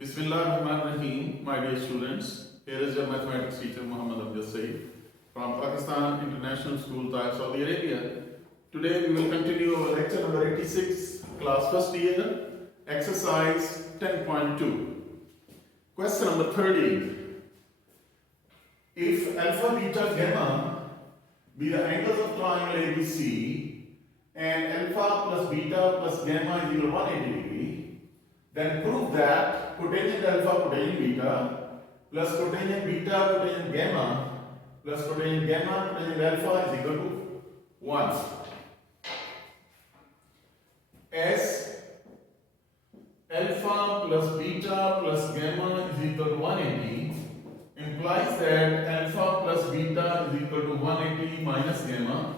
Bismillahirrahmanirrahim, my dear students. Here is your mathematics teacher Muhammad Amjad Saeed from Pakistan International School, Taif, Saudi Arabia. Today we will continue our lecture number 86, class first year, exercise 10.2. Question number 30. If alpha, beta, gamma be the angles of triangle ABC and alpha plus beta plus gamma is equal to 180 degree, then prove that cotangent alpha, cotangent beta plus cotangent beta, cotangent gamma plus cotangent gamma, cotangent alpha is equal to 1. As alpha plus beta plus gamma is equal to 180 implies that alpha plus beta is equal to 180 minus gamma.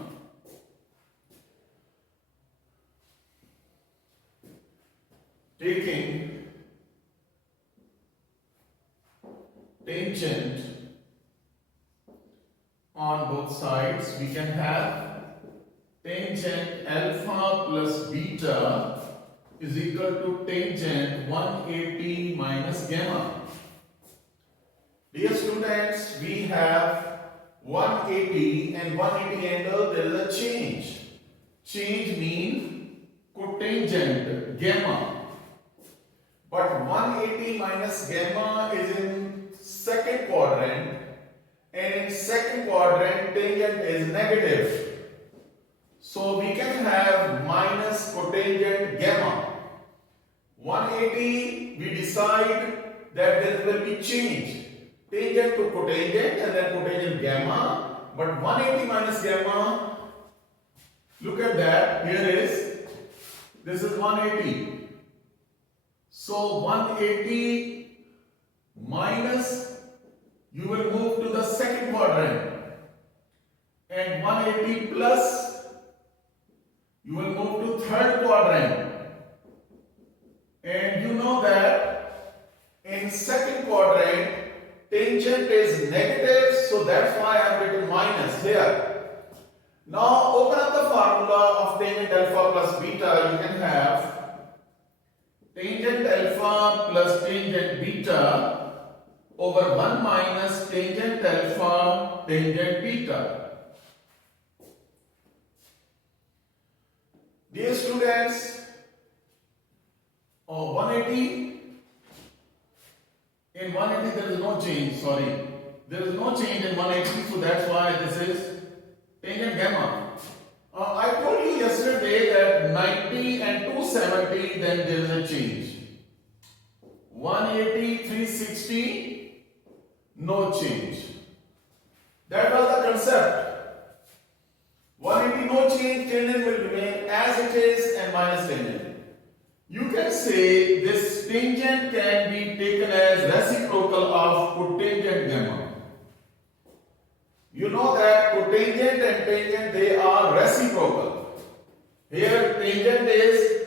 Taking tangent on both sides, we can have tangent alpha plus beta is equal to tangent 180 minus gamma. Dear students, we have 180 and 180 angle, there is a change. Change means cotangent gamma. But 180 minus gamma is in second quadrant, and in second quadrant tangent is negative. So we can have minus cotangent gamma. 180 we decide that there will be change. Tangent to cotangent and then cotangent gamma. But 180 minus gamma, look at that, here is, this is 180. So 180 minus, you will move to the second quadrant, and 180 plus, you will move to third quadrant. And you know that in second quadrant tangent is negative, so that's why I have written minus here. Now open up the formula of tangent alpha plus beta. You can have tangent alpha plus tangent beta over 1 minus tangent alpha tangent beta. Dear students, 180, in 180 there is no change, sorry. There is no change in 180, so that's why this is tangent gamma. I told you yesterday that 90 and 270, then there is a change. 180, 360, no change. That was the concept. 180, no change, tangent will remain as it is and minus tangent. You can say this tangent can be taken as reciprocal of cotangent gamma. You know that cotangent and tangent, they are reciprocal. Here tangent is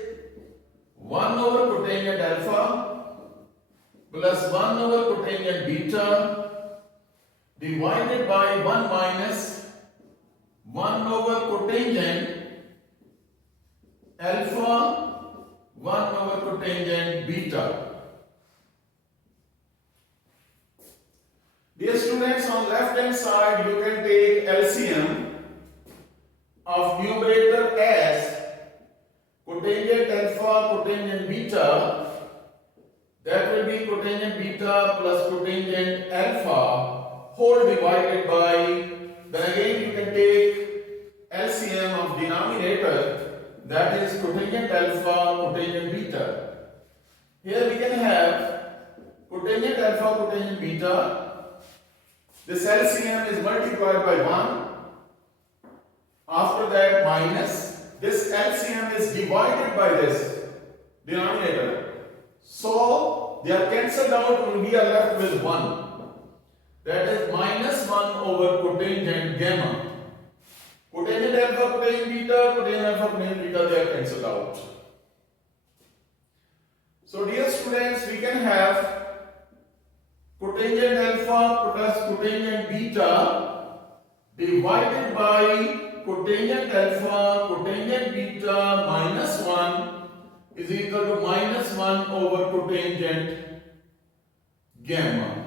1 over cotangent alpha plus 1 over cotangent beta divided by 1 minus 1 over cotangent alpha 1 over cotangent beta. Dear students, on left hand side you can take LCM of numerator as cotangent alpha cotangent beta, that will be cotangent beta plus cotangent alpha whole divided by, then again you can take LCM of denominator, that is cotangent alpha cotangent beta. Here we can have cotangent alpha cotangent beta. This LCM is multiplied by 1. After that minus. This LCM is divided by this denominator. So they are cancelled out and we are left with 1. That is minus 1 over cotangent gamma. Cotangent alpha, cotangent beta, cotangent alpha, cotangent beta, they are cancelled out. So dear students, we can have cotangent alpha plus cotangent beta divided by cotangent alpha cotangent beta minus 1 is equal to minus 1 over cotangent gamma.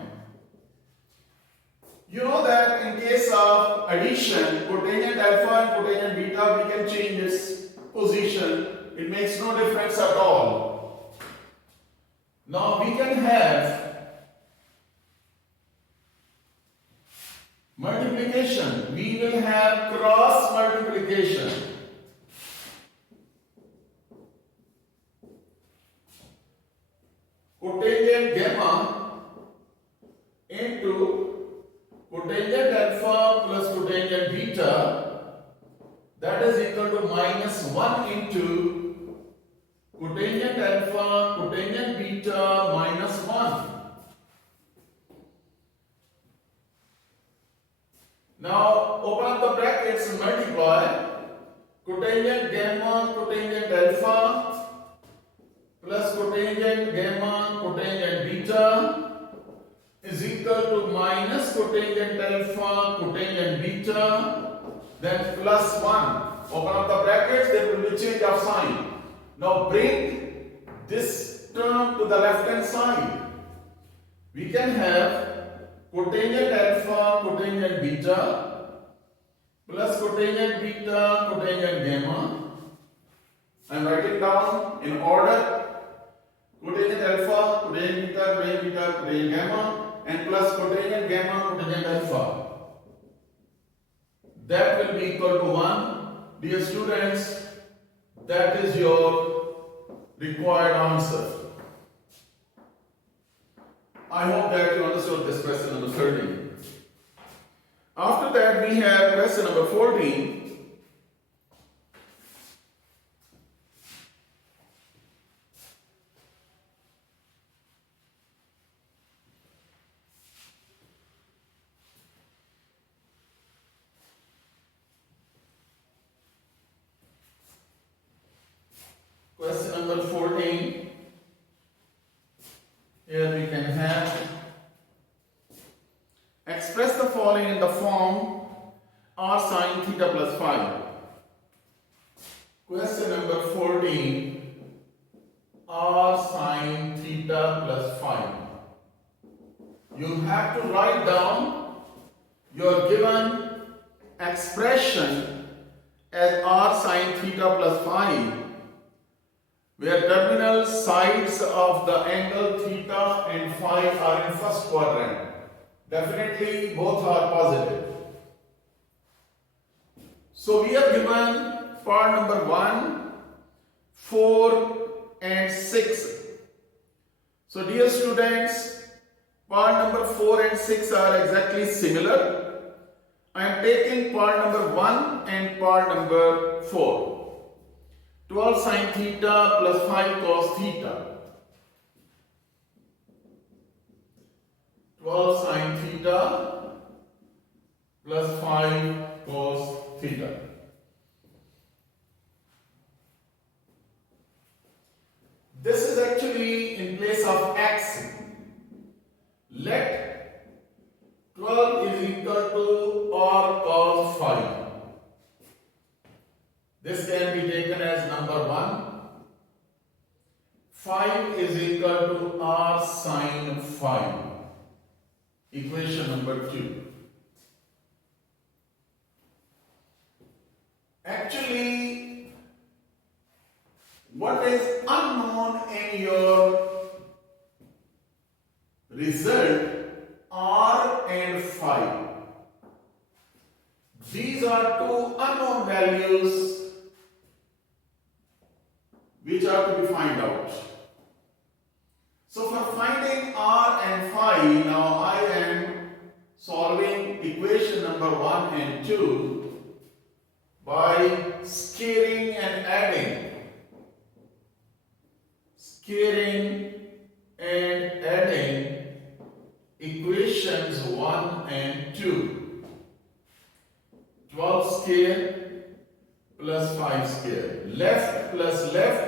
You know that in case of addition, cotangent alpha and cotangent beta, we can change its position. It makes no difference at all. Now we can have multiplication. We will have cross multiplication. Cotangent gamma into cotangent alpha plus cotangent beta, that is equal to minus 1 into cotangent alpha cotangent beta minus 1. Now open up the brackets and multiply. Cotangent gamma cotangent alpha plus cotangent gamma cotangent beta is equal to minus cotangent alpha cotangent beta, then plus 1. Open up the brackets, there will be change of sign. Now bring this term to the left hand side. We can have cotangent alpha cotangent beta plus cotangent beta cotangent gamma. I am writing down in order: cotangent alpha cotangent beta cotangent beta cotangent gamma, and plus cotangent gamma cotangent alpha. That will be equal to 1. Dear students, that is your required answer. I hope that you understood this question number 13. After that, we have question number 14. Question number 14. Here we can have: express the following in the form r sine theta plus phi. Question number 14. R sine theta plus phi. You have to write down your given expression as r sine theta plus phi, where terminal sides of the angle theta and phi are in first quadrant. Definitely both are positive. So we have given part number 1, 4 and 6. So dear students, part number 4 and 6 are exactly similar. I am taking part number 1 and part number 4. 12 sine theta plus 5 cos theta. 12 sine theta plus 5 cos theta. This is actually in place of x. Let 12 is equal to r cos phi. This can be taken as number 1. 5 is equal to r sine phi. Equation number 2. Actually, what is unknown in your result, r and phi. These are two unknown values which are to be found out. So for finding r and phi, now I am solving equation number 1 and 2 by scaling and adding. Scaling and adding equations 1 and 2. 12 square plus 5 square. Left plus left.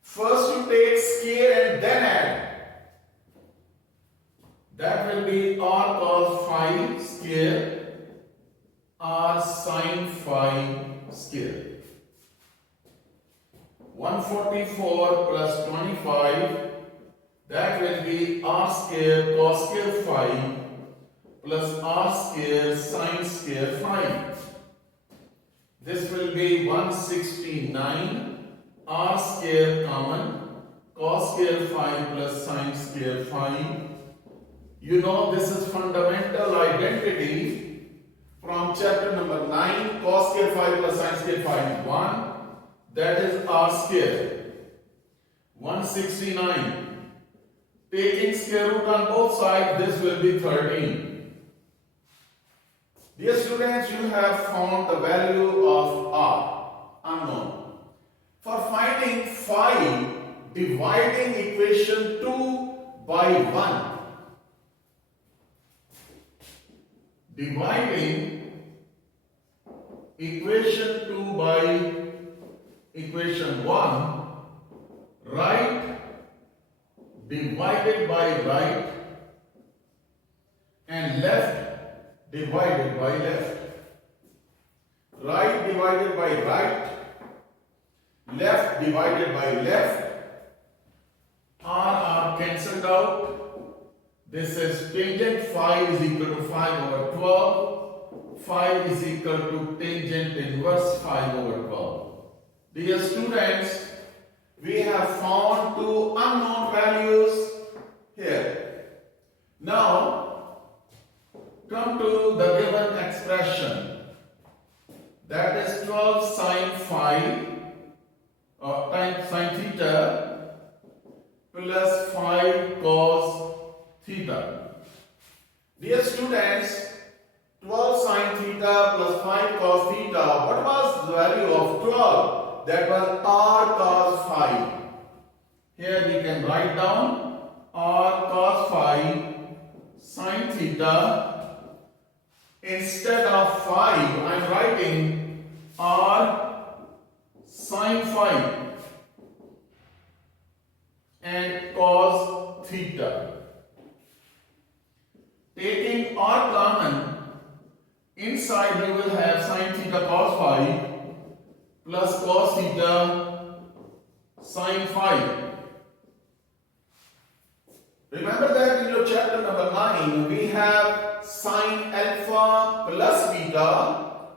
First you take square and then add. That will be r cos phi square, r sin phi square. 144 plus 25, that will be r square cos square phi plus r square sin square phi. This will be 169 r square common cos square phi plus sin square phi. You know this is fundamental identity from chapter number 9. Cos square phi plus sin square phi is 1. That is r square. 169. Taking square root on both sides, this will be 13. Dear students, you have found the value of r unknown. For finding phi, dividing equation 2 by 1. Dividing equation 2 by equation 1, right divided by right and left divided by left. Right divided by right, left divided by left. R cancelled out. This is tangent phi is equal to 5 over 12. Phi is equal to tangent inverse 5 over 12. Dear students, we have found two unknown values here. Now, come to the given expression. That is 12 sine phi times sine theta plus 5 cos theta. Dear students, 12 sine theta plus 5 cos theta. What was the value of 12? That was r cos phi. Here we can write down r cos phi sin theta. Instead of phi, I am writing r sin phi and cos theta. Taking r common, inside you will have sin theta cos phi plus cos theta sin phi. Remember that in your chapter number 9 we have sin alpha plus beta,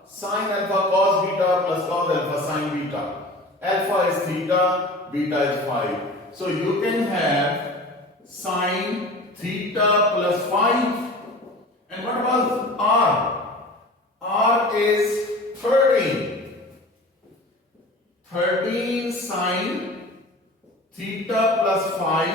sin alpha cos beta plus cos alpha sin beta. Alpha is theta, beta is phi. So you can have sin theta plus phi. And what was r? R is 13. 13 sine theta plus phi,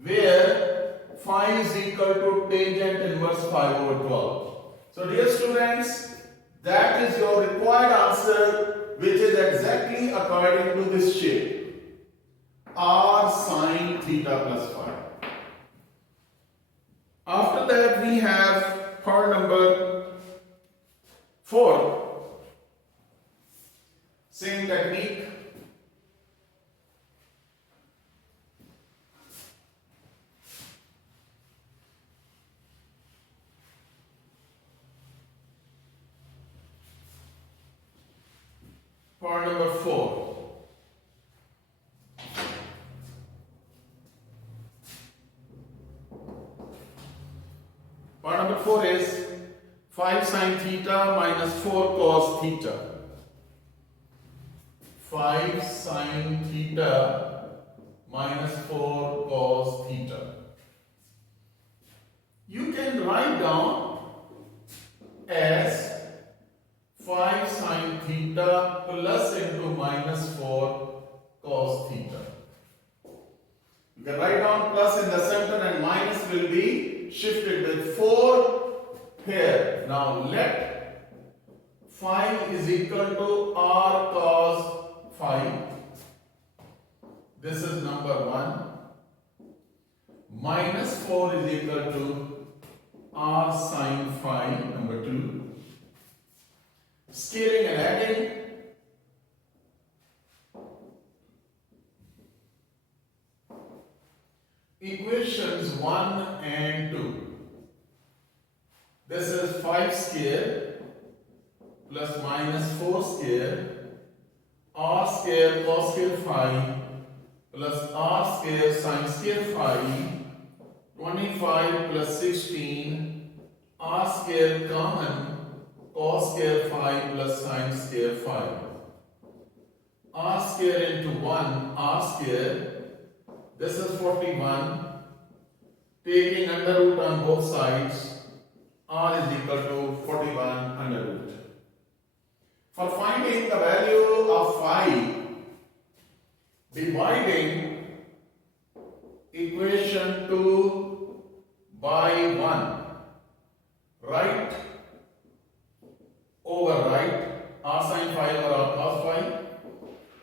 where phi is equal to tangent inverse 5 over 12. So dear students, that is your required answer, which is exactly according to this shape. R sine theta plus phi. After that we have part number 4. Same technique. Part number 4. Part number 4 is 5 sine theta minus 4 cos theta. 5 sine theta minus 4 cos theta. You can write down as 5 sine theta plus into minus 4 cos theta. You can write down plus in the center and minus will be shifted with 4 here. Now let phi is equal to r cos phi. This is number 1. Minus 4 is equal to r sin phi, number 2. Scaling and adding. Equations 1 and 2. This is 5 square plus minus 4 square r square cos square phi plus r square sin square phi 25 plus 16 r square common cos square phi plus sin square phi. R square into 1 r square. This is 41. Taking under root on both sides, r is equal to 41 under root. For finding the value of phi, dividing equation 2 by 1, right over right, r sin phi over r cos phi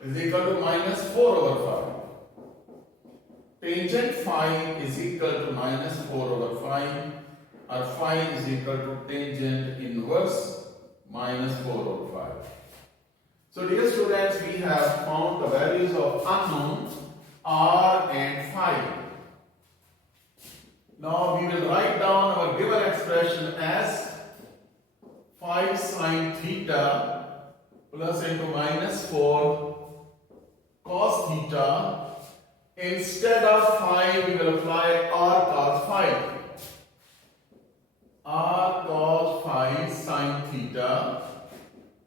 is equal to minus 4 over phi. Tangent phi is equal to minus 4 over phi, or phi is equal to tangent inverse minus 4 over phi. So dear students, we have found the values of unknown r and phi. Now we will write down our given expression as 5 sin theta plus into minus 4 cos theta. Instead of phi, we will apply r cos phi. R cos phi sin theta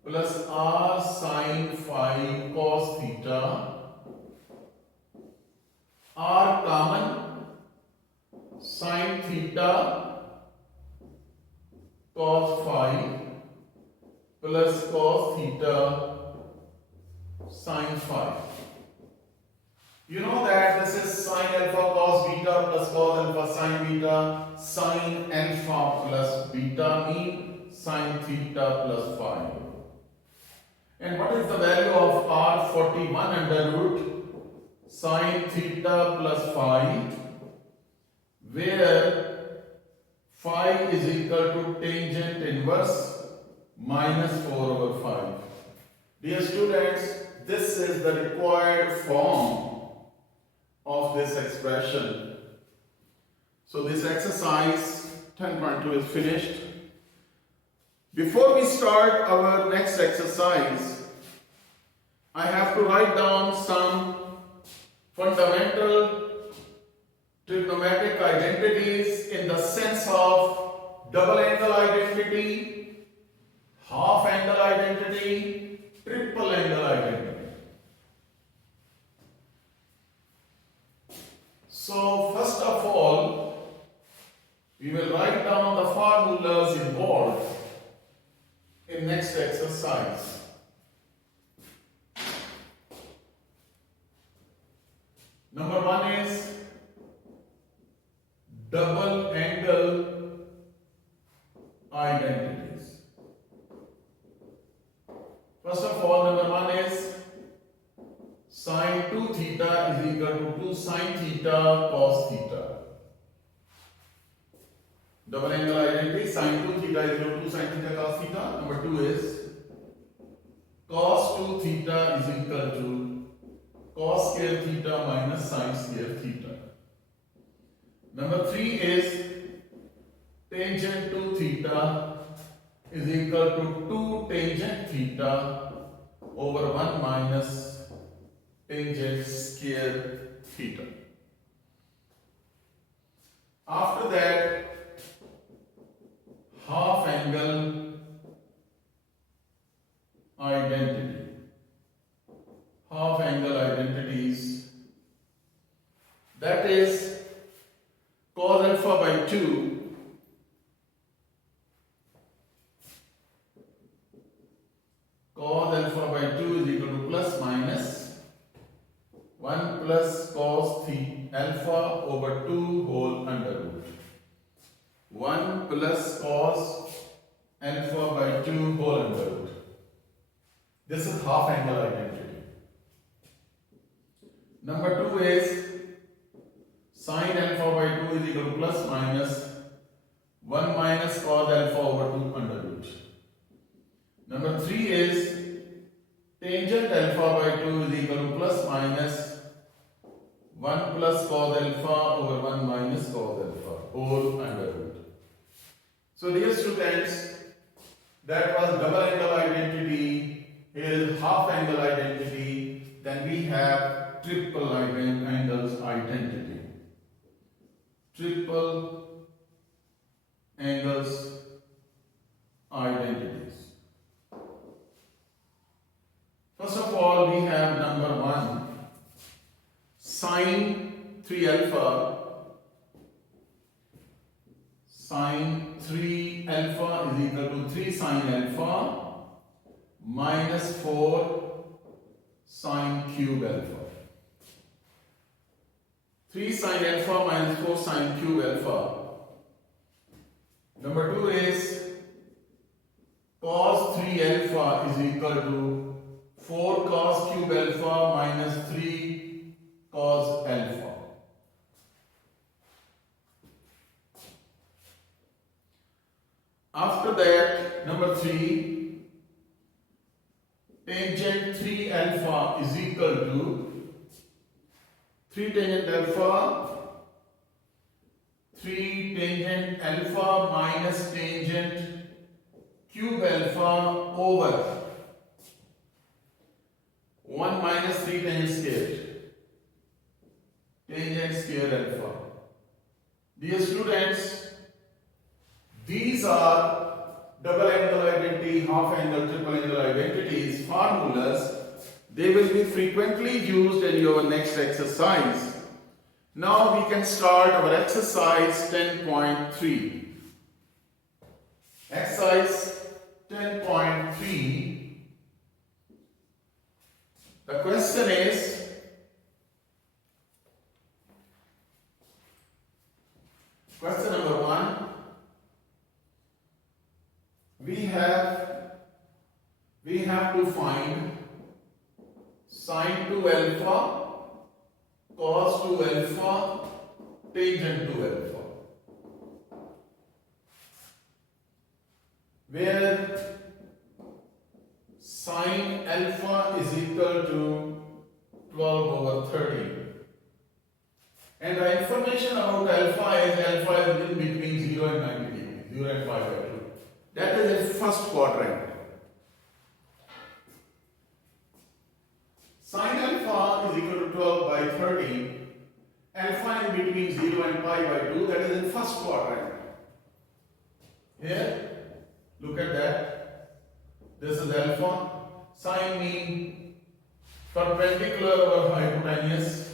plus r sin phi cos theta. R common, sin theta cos phi plus cos theta sin phi. You know that this is sin alpha cos beta plus cos alpha sin beta. Sin alpha plus beta mean sin theta plus phi. And what is the value of r? 41 under root sin theta plus phi, where phi is equal to tangent inverse minus 4 over 5. Dear students, this is the required form of this expression. So this exercise 10.2 is finished. Before we start our next exercise, I have to write down some fundamental trigonometric identities in the sense of double angle identity, half angle identity, triple angle identity. So first of all, we will write down the formulas involved in next exercise. Number 1 is double angle identities. First of all, number 1 is sin 2 theta is equal to 2 sin theta cos theta. Double angle identity, sin 2 theta is equal to 2 sin theta cos theta. Number 2 is cos 2 theta is equal to cos square theta minus sin square theta. Number 3 is tangent 2 theta is equal to 2 tangent theta over 1 minus tangent square theta. After that, half angle identity. Half angle identities, that is cos alpha by 2 cos alpha by 2 is equal to plus minus 1 plus cos alpha over 2 whole under root. 1 plus cos alpha by 2 whole under root. This is half angle identity. Number 2 is sin alpha by 2 is equal to plus minus 1 minus cos alpha over 2 under root. Number 3 is tangent alpha by 2 is equal to plus minus 1 plus cos alpha over 1 minus cos alpha whole under root. So dear students, that was double angle identity, here is half angle identity, then we have triple angles identity. triple angles identities. First of all, we have number 1, sine 3 alpha. Sine 3 alpha is equal to 3 sine alpha minus 4 sine cube alpha. 3 sine alpha minus 4 sine cube alpha. Number 2 is cos 3 alpha is equal to 4 cos cube alpha minus 3 cos alpha. After that, number 3, tangent 3 alpha is equal to 3 tangent alpha, 3 tangent alpha minus tangent cube alpha over 1 minus 3 tangent square alpha. Dear students, these are double angle identity, half angle, triple angle identities, formulas. They will be frequently used in your next exercise. Now we can start our exercise 10.3. Exercise 10.3. The question is, question number 1. We have to find sine 2 alpha, cos 2 alpha, tangent 2 alpha, where sine alpha is equal to 12 over 30. And the information about alpha is in between 0 and 90 degrees, 0 and pi by 2. That is the first quadrant. Sine alpha is equal to 12 by 30. Alpha in between 0 and pi by 2, that is in first quadrant. Here, look at that. This is alpha. Sine mean perpendicular or hypotenuse.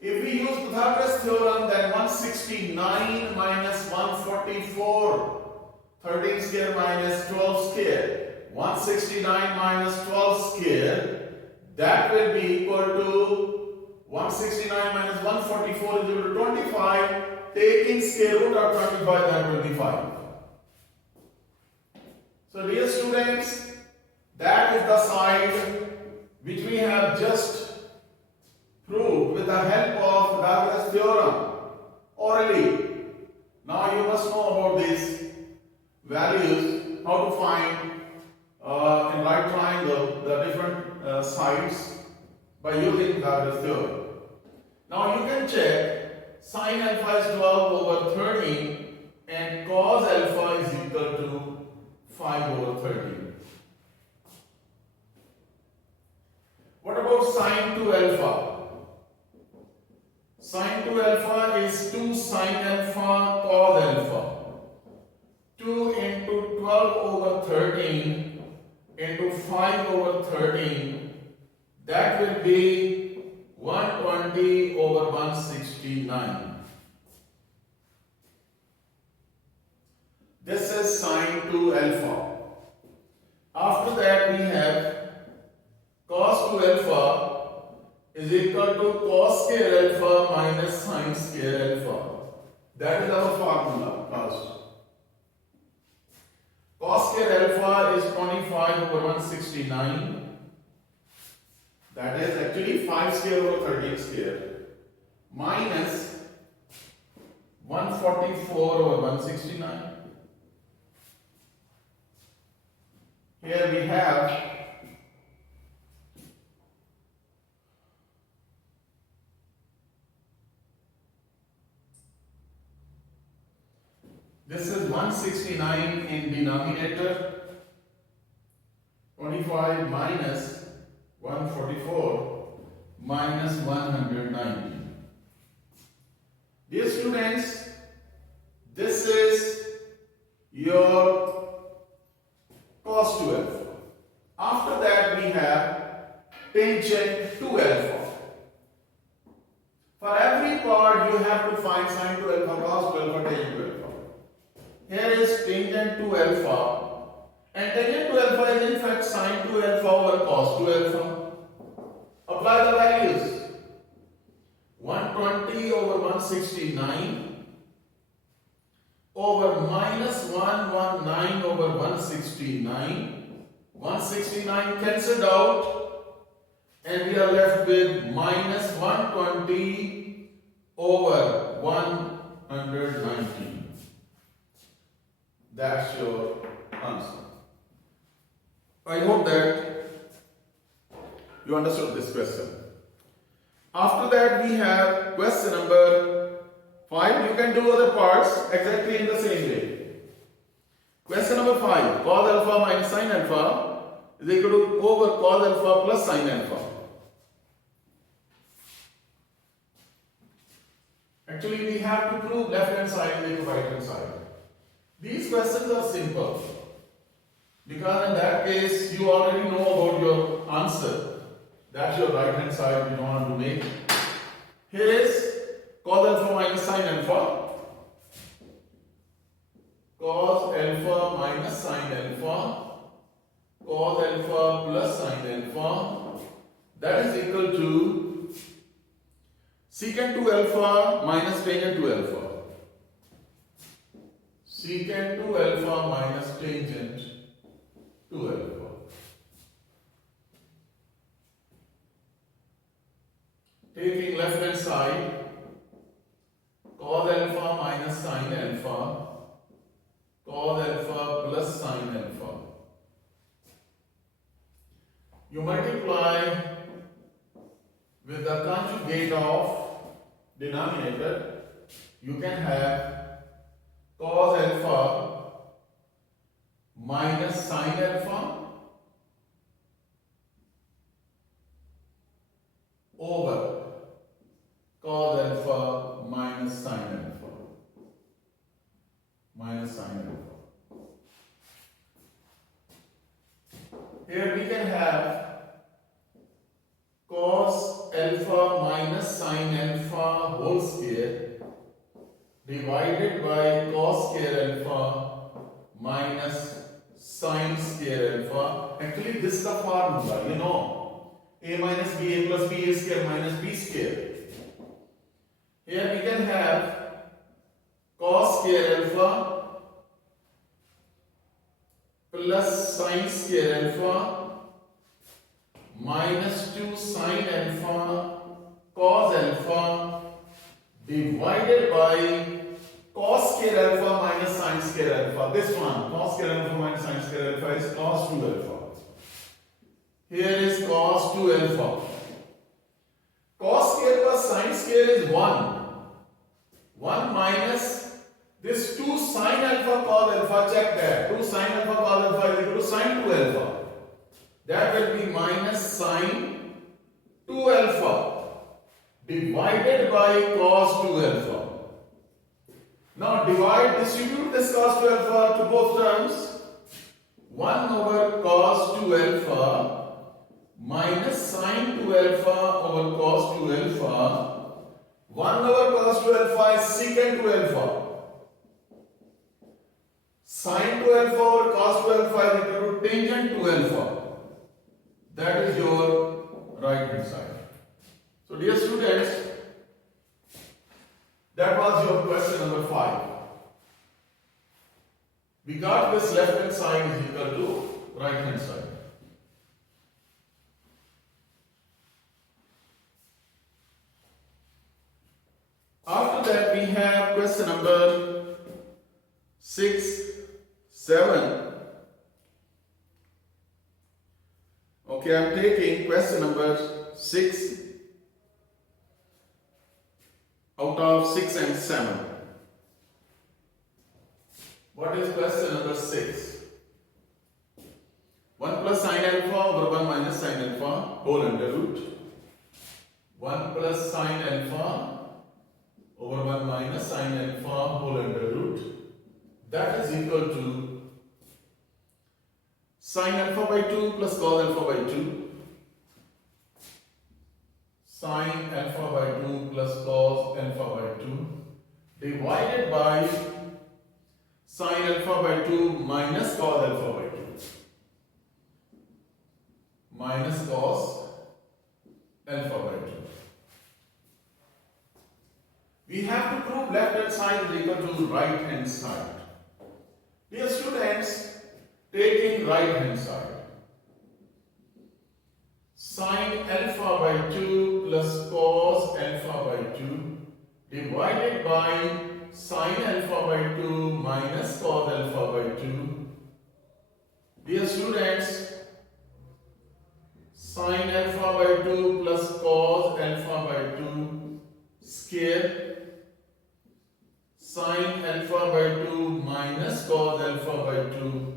If we use Pythagoras theorem, then 169 minus 144, 13 square minus 12 square, 169 minus 12 square, that will be equal to 169 minus 144 is equal to 25. Taking square root of 25, that will be 5. So dear students, that is the side which we have just proved with the help of Pythagoras theorem orally. Now you must know about these values, how to find in right triangle the different sides by using Pythagoras theorem. Now you can check sine alpha is 12 over 13 and cos alpha is equal to 5 over 13. What about sine 2 alpha? Sine 2 alpha is 2 sine alpha cos alpha. 2 into 12 over 13 into 5 over 13, that will be 120 over 169. This is sine 2 alpha. After that we have cos 2 alpha is equal to cos square alpha minus sine square alpha. That is our formula first. Cos square alpha is 25 over 169. That is actually 5 square over 13 square minus 144 over 169. Here we have this is 169 in denominator, 25 minus 144 minus 190. Dear students, this is your cos 2 alpha. After that we have tangent 2 alpha. For every part you have to find sin 2 alpha, cos 2 alpha, tangent 2 alpha. Here is tangent 2 alpha, and tangent 2 alpha is in fact sin 2 alpha over cos 2 alpha. Apply the values. 120 over 169 over minus 119 over 169. 169 cancelled out, and we are left with minus 120 over 119. That's your answer. I hope that you understood this question. After that we have question number 5. You can do other parts exactly in the same way. Question number 5. Cos alpha minus sin alpha is equal to over cos alpha plus sin alpha. Actually we have to prove left hand side equal to right hand side. These questions are simple, because in that case you already know about your answer. That's your right hand side, you don't want to make. Here is cos alpha minus sin alpha. Cos alpha minus sin alpha. Cos alpha plus sin alpha. That is equal to secant 2 alpha minus tangent 2 alpha. Secant 2 alpha minus tangent 2 alpha. Taking left hand side, cos alpha minus sin alpha, cos alpha plus sin alpha. You multiply with the conjugate of denominator, you can have cos alpha minus sin alpha over cos alpha minus sin alpha. Minus sin alpha. Here we can have cos alpha minus sin alpha whole square divided by cos square alpha minus sin square alpha. Actually this is the formula, you know. A minus b, a plus b, a square minus b square. Here we can have cos square alpha plus sin square alpha minus 2 sin alpha cos alpha divided by cos square alpha minus sin square alpha. This one, cos square alpha minus sin square alpha, is cos 2 alpha. Here is cos 2 alpha. Cos square plus sin square is 1. 1 minus this 2 sin alpha cos alpha, check that. 2 sin alpha cos alpha is equal to sin 2 alpha. That will be minus sin 2 alpha divided by cos 2 alpha. Now distribute this cos 2 alpha to both terms. 1 over cos 2 alpha minus sin 2 alpha over cos 2 alpha. 1 over cos 2 alpha is secant 2 alpha. Sin 2 alpha over cos 2 alpha is equal to tangent 2 alpha. That is your right hand side. So dear students, that was your question number 5. We got this left hand side is equal to right hand side. After that we have question number 6, 7. Okay, I am taking question number 6 out of 6 and 7. What is question number 6? 1 plus sin alpha over 1 minus sin alpha whole under root. 1 plus sin alpha over 1 minus sine alpha whole under root. That is equal to sine alpha by 2 plus cos alpha by 2. Sine alpha by 2 plus cos alpha by 2 divided by sine alpha by 2 minus cos alpha by 2. Minus cos alpha by 2. We have to prove left hand side is equal to right hand side. Dear students, taking right hand side. Sine alpha by 2 plus cos alpha by 2 divided by sine alpha by 2 minus cos alpha by 2. Dear students, sine alpha by 2 plus cos alpha by 2 square, sine alpha by 2 minus cos alpha by 2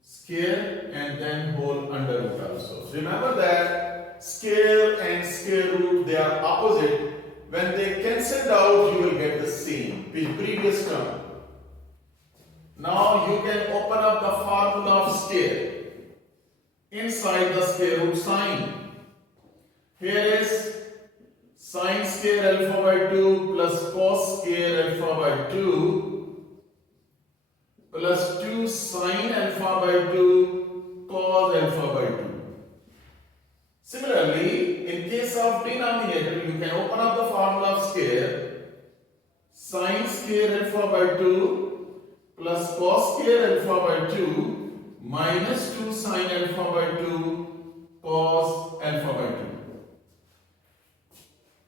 square, and then whole under root also. Remember that square and square root, they are opposite. When they cancelled out, you will get the same previous term. Now you can open up the formula of square. Inside the square root sine, here is sine square alpha by 2 plus cos square alpha by 2 plus 2 sine alpha by 2 cos alpha by 2. Similarly, in case of denominator, you can open up the formula of square. Sine square alpha by 2 plus cos square alpha by 2 minus 2 sine alpha by 2 cos alpha by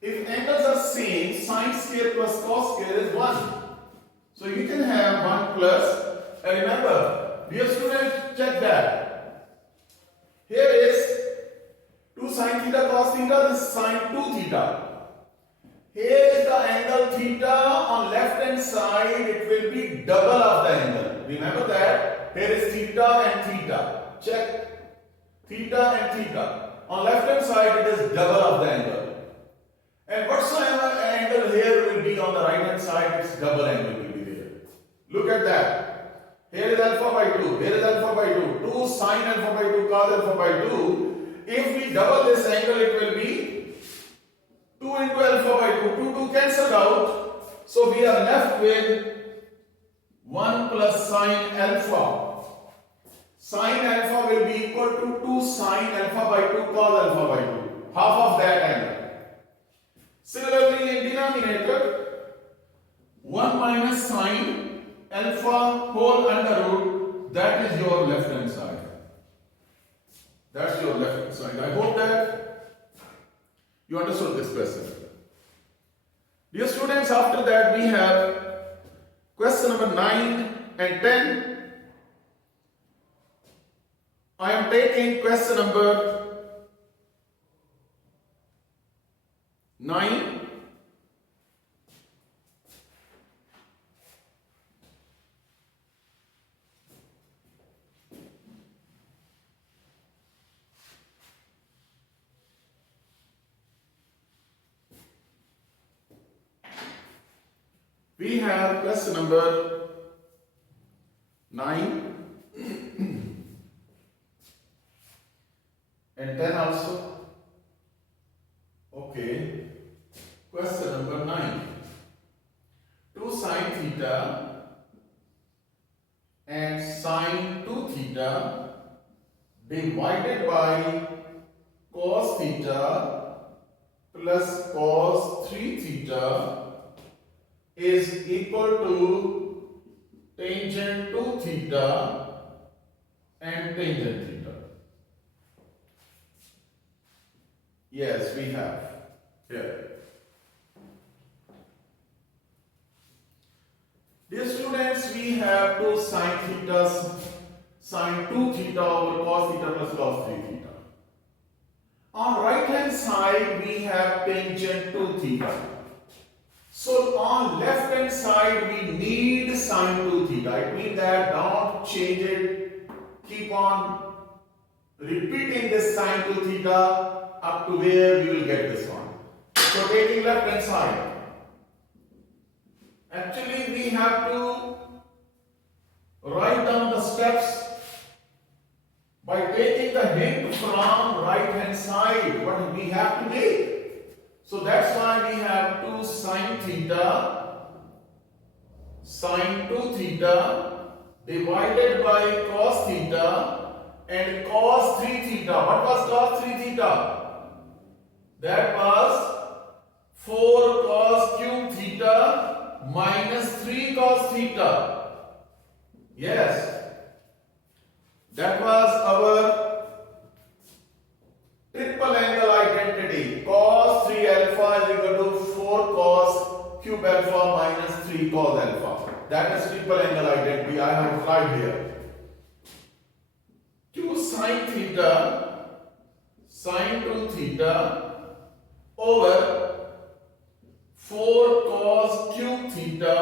2. If angles are same, sine square plus cos square is 1. So you can have 1 plus, and remember, dear students, check that. Here is 2 sine theta cos theta, this is sine 2 theta. Here is the angle theta on left hand side, it will be double of the angle. Remember that? Here is theta and theta. Check. Theta and theta. On left hand side, it is double of the angle. And whatsoever angle here will be on the right hand side, its double angle will be there. Look at that. Here is alpha by 2. Here is alpha by 2. 2 sine alpha by 2 cos alpha by 2. If we double this angle, it will be 2 into alpha by 2. 2 cancelled out. So we are left with 1 plus sine alpha. Sine alpha will be equal to 2 sine alpha by 2 cos alpha by 2. Half of that angle. Similarly, in denominator, 1 minus sine alpha whole under root, that is your left hand side. That's your left hand side. I hope that you understood this question. Dear students, after that we have question number 9 and 10. I am taking question number 9. We have question number 9 and 10 also. Okay. Question number 9. 2 sine theta and sine 2 theta divided by cos theta plus cos 3 theta is equal to tangent 2 theta and tangent theta. Yes, we have here. Dear students, we have 2 sine theta, sine 2 theta over cos theta plus cos 3 theta. On right hand side, we have tangent 2 theta. So on left hand side, we need sine 2 theta. It means that don't change it. Keep on repeating this sine 2 theta up to where we will get this one. So taking left hand side, Actually, we have to write down the steps by taking the hint from right hand side what we have to make. So that's why we have 2 sine theta sine 2 theta divided by cos theta and cos 3 theta. What was cos 3 theta? That was 4 cos cube theta minus 3 cos theta. Yes. That was our triple angle identity. Cos 3 alpha is equal to 4 cos cube alpha minus 3 cos alpha. That is triple angle identity. I have applied here. 2 sine theta sine 2 theta over 4 cos cube theta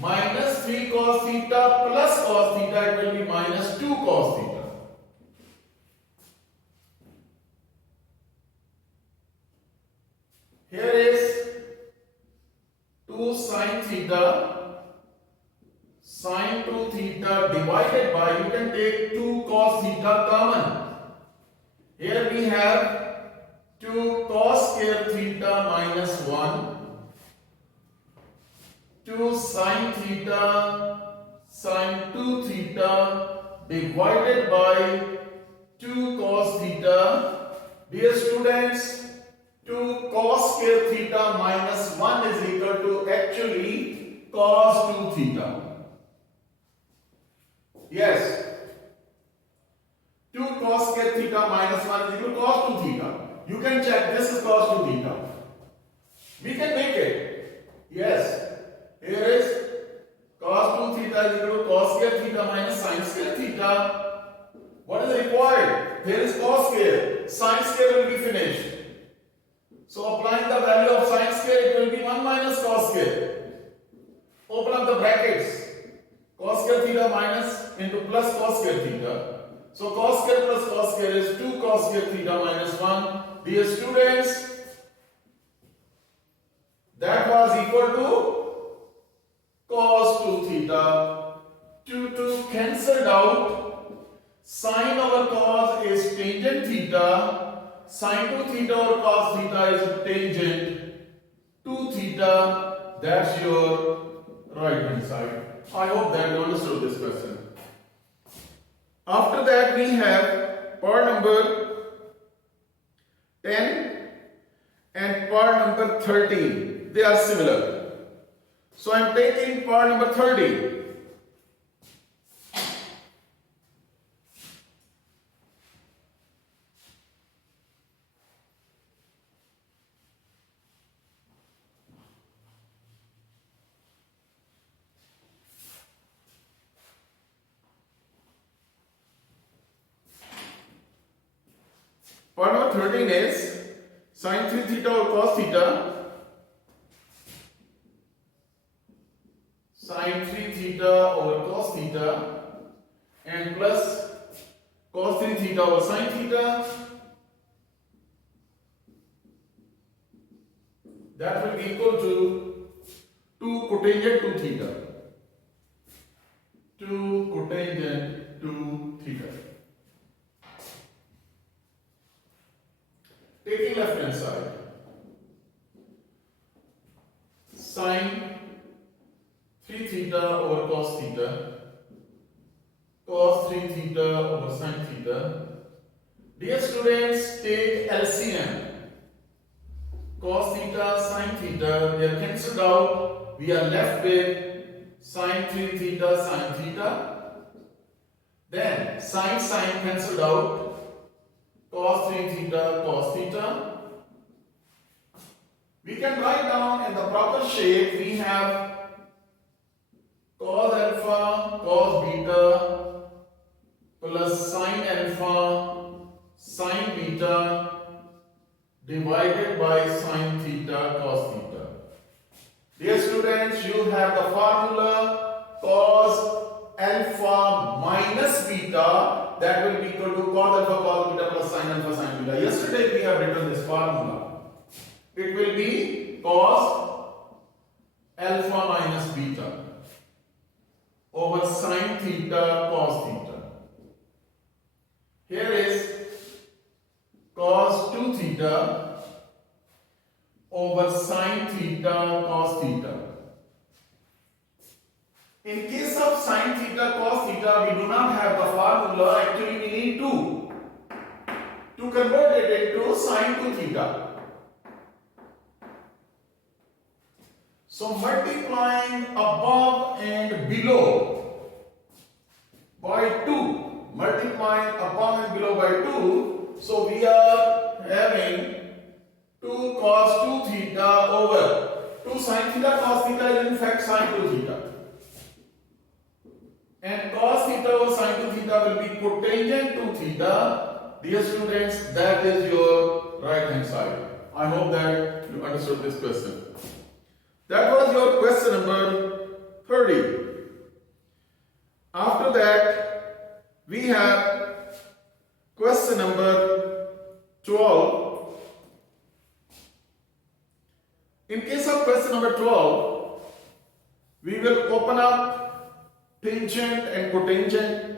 minus 3 cos theta plus cos theta, it will be minus 2 cos theta. Here is 2 sine theta sine 2 theta divided by, you can take 2 cos theta common. Here we have 2 cos square theta minus 1, 2 sine theta sine 2 theta divided by 2 cos theta. Dear students, 2 cos square theta minus 1 is equal to actually cos 2 theta. Yes. 2 cos square theta minus 1 is equal to cos 2 theta. You can check, this is cos 2 theta. We can make it. Yes. Here is cos 2 theta is equal to cos square theta minus sin square theta. What is required? There is cos square. Sin square will be finished. So applying the value of sin square, it will be 1 minus cos square. Open up the brackets. Cos square theta minus into plus cos square theta. So cos square plus cos square is 2 cos square theta minus 1. Dear students, that was equal to cos 2 theta. 2 cancelled out. Sine over cos is tangent theta. Sine 2 theta over cos theta is tangent 2 theta. That's your right hand side. I hope that you understood this question. After that we have part number 10 and part number 13. They are similar. So I am taking part number 30. Part number 13 is sin 3 theta or cos theta. Sin 3 theta over cos theta and plus cos 3 theta over sin theta. That will be equal to 2 cotangent 2 theta. 2 cotangent 2 theta. Taking left hand side, sin 3 theta over cos theta, cos 3 theta over sin theta. Dear students, take LCM. Cos theta, sin theta, they are cancelled out. We are left with sin 3 theta, sin theta. Then sin cancelled out. Cos 3 theta, cos theta. We can write down in the proper shape. We have cos alpha, cos beta plus sin alpha, sin beta divided by sin theta, cos theta. Dear students, you have the formula cos alpha minus beta, that will be equal to cos alpha cos beta plus sin alpha sin beta. Yesterday we have written this formula. It will be cos alpha minus beta over sine theta cos theta. Here is cos 2 theta over sine theta cos theta. In case of sine theta cos theta, we do not have the formula. Actually, we need to convert it into sine 2 theta. So multiplying above and below by 2, multiplying above and below by 2, so we are having 2 cos 2 theta over 2 sin theta cos theta is in fact sin 2 theta. And cos theta over sin 2 theta will be cotangent to theta. Dear students, that is your right hand side. I hope that you understood this question. That was your question number 30. After that, we have question number 12. In case of question number 12, we will open up tangent and cotangent.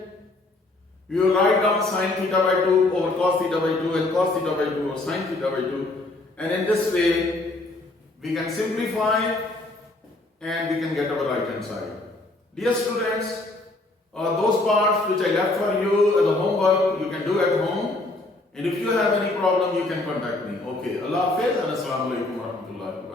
We will write down sin theta by 2 over cos theta by 2 and cos theta by 2 over sin theta by 2. And in this way, we can simplify and we can get our right hand side. Dear students, those parts which I left for you as a homework, you can do at home. And if you have any problem, you can contact me. Okay. Allah Hafiz and Assalamu alaikum wa rahmatullahi wa barakatuh.